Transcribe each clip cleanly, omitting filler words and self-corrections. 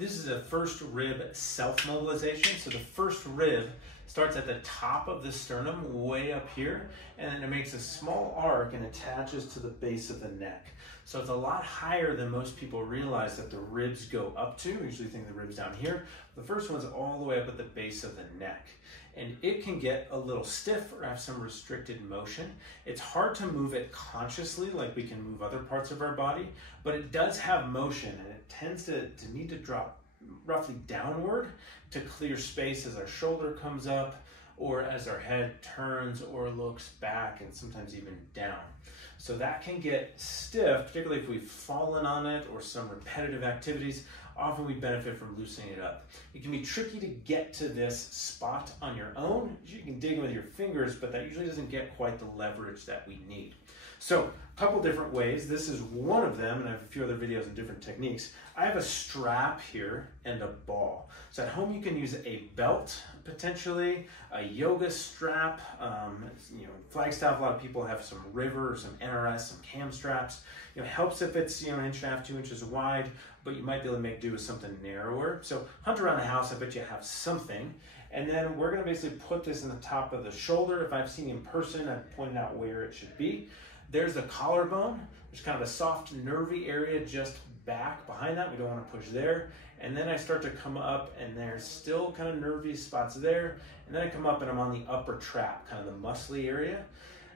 This is a first rib self-mobilization. So the first rib starts at the top of the sternum, way up here, and then it makes a small arc and attaches to the base of the neck. So it's a lot higher than most people realize that the ribs go up to. We usually think the ribs down here. The first one's all the way up at the base of the neck. And it can get a little stiff or have some restricted motion. It's hard to move it consciously like we can move other parts of our body, but it does have motion, and it tends to need to drop roughly downward to clear space as our shoulder comes up or as our head turns or looks back, and sometimes even down. So that can get stiff, particularly if we've fallen on it or some repetitive activities. Often we benefit from loosening it up. It can be tricky to get to this spot on your own. You can dig in with your fingers, but that usually doesn't get quite the leverage that we need. So a couple different ways. This is one of them, and I have a few other videos and different techniques. I have a strap here and a ball. So at home you can use a belt, potentially, a yoga strap. Flagstaff, a lot of people have some River or some NRS, some cam straps. It helps if it's an inch and a half, 2 inches wide, but you might be able to make do with something narrower. So hunt around the house, I bet you have something. And then we're gonna basically put this in the top of the shoulder. If I've seen you in person, I've pointed out where it should be. There's the collarbone. There's kind of a soft, nervy area just back behind that. We don't want to push there. And then I start to come up, and there's still kind of nervy spots there. And then I come up and I'm on the upper trap, kind of the muscly area.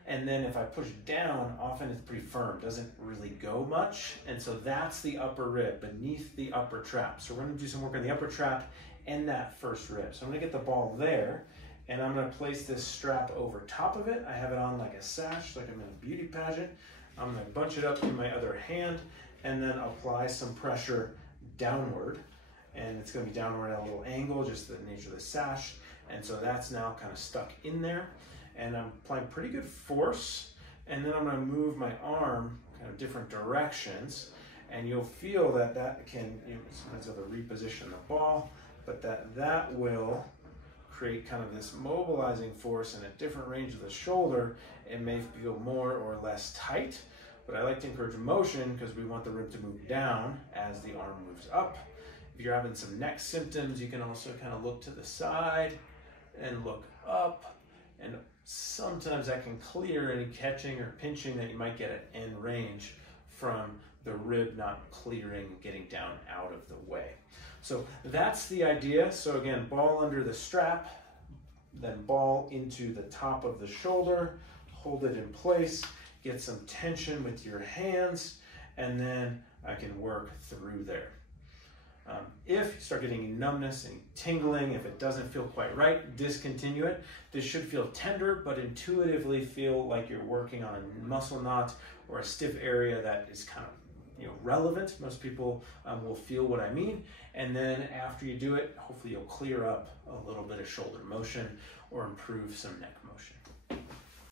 And then if I push down, often it's pretty firm, doesn't really go much. And so that's the upper rib beneath the upper trap. So we're gonna do some work on the upper trap and that first rib. So I'm gonna get the ball there, and I'm gonna place this strap over top of it. I have it on like a sash, like I'm in a beauty pageant. I'm gonna bunch it up in my other hand and then apply some pressure downward. And it's gonna be downward at a little angle, just the nature of the sash. And so that's now kind of stuck in there. And I'm applying pretty good force. And then I'm gonna move my arm kind of different directions. And you'll feel that that can, sometimes have to reposition the ball, but that will create kind of this mobilizing force in a different range of the shoulder. It may feel more or less tight, but I like to encourage motion because we want the rib to move down as the arm moves up. If you're having some neck symptoms, you can also kind of look to the side and look up, and sometimes that can clear any catching or pinching that you might get at end range from the rib not clearing and getting down out of the way. So that's the idea. So again, ball under the strap, then ball into the top of the shoulder, hold it in place, get some tension with your hands, and then I can work through there. If you start getting numbness and tingling, if it doesn't feel quite right, discontinue it. This should feel tender, but intuitively feel like you're working on a muscle knot or a stiff area that is kind of relevant. Most people will feel what I mean. And then after you do it, hopefully you'll clear up a little bit of shoulder motion or improve some neck motion.